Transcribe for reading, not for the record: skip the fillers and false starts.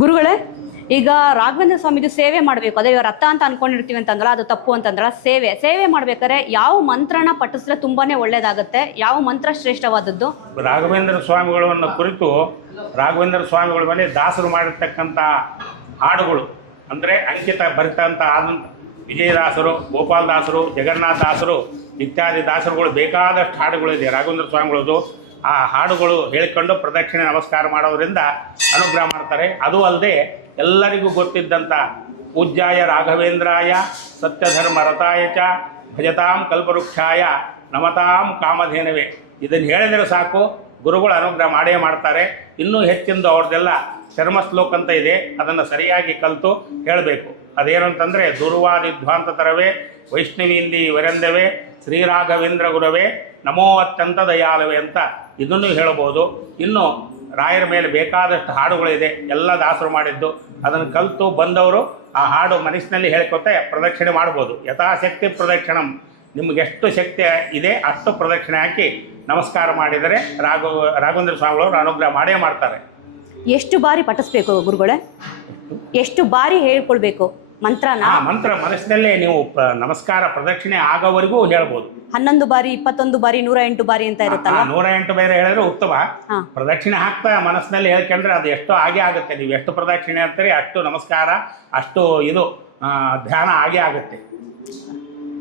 ಗುರುಗಳೇ, ಈಗ ರಾಘವೇಂದ್ರ ಸ್ವಾಮಿದು ಸೇವೆ ಮಾಡಬೇಕು, ಅದೇ ರಥ ಅಂತ ಅನ್ಕೊಂಡಿರ್ತೀವಿ ಅಂತಂದ್ರೆ ಅದು ತಪ್ಪು ಅಂತಂದ್ರೆ ಸೇವೆ ಮಾಡ್ಬೇಕಾದ್ರೆ ಯಾವ ಮಂತ್ರನ ಪಠಿಸಿದ್ರೆ ತುಂಬಾನೇ ಒಳ್ಳೇದಾಗುತ್ತೆ? ಯಾವ ಮಂತ್ರ ಶ್ರೇಷ್ಠವಾದದ್ದು? ರಾಘವೇಂದ್ರ ಸ್ವಾಮಿಗಳನ್ನು ಕುರಿತು ರಾಘವೇಂದ್ರ ಸ್ವಾಮಿಗಳ ಮೇಲೆ ದಾಸರು ಮಾಡಿರ್ತಕ್ಕಂಥ ಹಾಡುಗಳು ಅಂದರೆ ಅಂಕಿತ ಬರಿತಂಥ ಆದಂಥ ವಿಜಯದಾಸರು, ಗೋಪಾಲದಾಸರು, ಜಗನ್ನಾಥ ದಾಸರು ಇತ್ಯಾದಿ ದಾಸರುಗಳು ಬೇಕಾದಷ್ಟು ಹಾಡುಗಳಿದೆ ರಾಘವೇಂದ್ರ ಸ್ವಾಮಿಗಳದು. ಆ ಹಾಡುಗಳು ಹೇಳಿಕೊಂಡು ಪ್ರದಕ್ಷಿಣೆ ನಮಸ್ಕಾರ ಮಾಡೋದರಿಂದ ಅನುಗ್ರಹ ಮಾಡ್ತಾರೆ. ಅದು ಅಲ್ಲದೆ ಎಲ್ಲರಿಗೂ ಗೊತ್ತಿದ್ದಂಥ ಪೂಜ್ಯಾಯ ರಾಘವೇಂದ್ರಾಯ ಸತ್ಯಧರ್ಮ ರಥಾಯ ಚ ಭಜತಾಂ ಕಲ್ಪವೃಕ್ಷಾಯ ನಮತಾಂ ಕಾಮಧೇನವೇ, ಇದನ್ನು ಹೇಳಿದರೆ ಸಾಕು ಗುರುಗಳು ಅನುಗ್ರಹ ಮಾಡೇ ಮಾಡ್ತಾರೆ. ಇನ್ನೂ ಹೆಚ್ಚಿಂದು ಅವ್ರದ್ದೆಲ್ಲ ಚರ್ಮ ಶ್ಲೋಕ ಅಂತ ಇದೆ, ಅದನ್ನು ಸರಿಯಾಗಿ ಕಲಿತು ಹೇಳಬೇಕು. ಅದೇನು ಅಂತಂದರೆ ದುರ್ವಾದಿಧ್ವಾಂತ ತರವೇ ವೈಷ್ಣವೀಂದಿ ವರೆಂದವೇ ಶ್ರೀರಾಘವೇಂದ್ರ ಗುರವೇ ನಮೋ ಅತ್ಯಂತ ದಯಾಲವೇ ಅಂತ ಇದನ್ನು ಹೇಳಬಹುದು. ಇನ್ನು ರಾಯರ ಮೇಲೆ ಬೇಕಾದಷ್ಟು ಹಾಡುಗಳಿದೆ, ಎಲ್ಲ ದಾಸರು ಮಾಡಿದ್ದು. ಅದನ್ನು ಕಲಿತು ಬಂದವರು ಆ ಹಾಡು ಮನಸ್ಸಿನಲ್ಲಿ ಹೇಳ್ಕೊತ ಪ್ರದಕ್ಷಿಣೆ ಮಾಡ್ಬೋದು. ಯಥಾಶಕ್ತಿ ಪ್ರದಕ್ಷಿಣಂ, ನಿಮಗೆಷ್ಟು ಶಕ್ತಿ ಇದೆ ಅಷ್ಟು ಪ್ರದಕ್ಷಿಣೆ ಹಾಕಿ ನಮಸ್ಕಾರ ಮಾಡಿದರೆ ರಾಘವೇಂದ್ರ ಸ್ವಾಮಿಗಳವರು ಅನುಗ್ರಹ ಮಾಡೇ ಮಾಡ್ತಾರೆ. ಎಷ್ಟು ಬಾರಿ ಪಠಿಸ್ಬೇಕು ಗುರುಗಳೇ? ಎಷ್ಟು ಬಾರಿ ಹೇಳ್ಕೊಳ್ಬೇಕು ಮಂತ್ರನ? ಮಂತ್ರ ಮನಸ್ಸಿನಲ್ಲೇ ನೀವು ನಮಸ್ಕಾರ ಪ್ರದಕ್ಷಿಣೆ ಆಗೋವರೆಗೂ ಹೇಳ್ಬೋದು. 11 ಬಾರಿ, 21 ಬಾರಿ, 108 ಬಾರಿ ಅಂತ ಇರುತ್ತಲ್ಲ? 108 ಬೇರೆ ಹೇಳಿದ್ರೆ ಉತ್ತಮ. ಪ್ರದಕ್ಷಿಣೆ ಹಾಕ್ತಾ ಮನಸ್ಸಿನಲ್ಲಿ ಹೇಳ್ಕೊಂಡ್ರೆ ಅದು ಎಷ್ಟೋ ಆಗೇ ಆಗುತ್ತೆ. ನೀವು ಎಷ್ಟು ಪ್ರದಕ್ಷಿಣೆ ಅಂತೀರಿ ಅಷ್ಟು ನಮಸ್ಕಾರ, ಅಷ್ಟು ಇದು ಧ್ಯಾನ ಆಗೇ ಆಗುತ್ತೆ.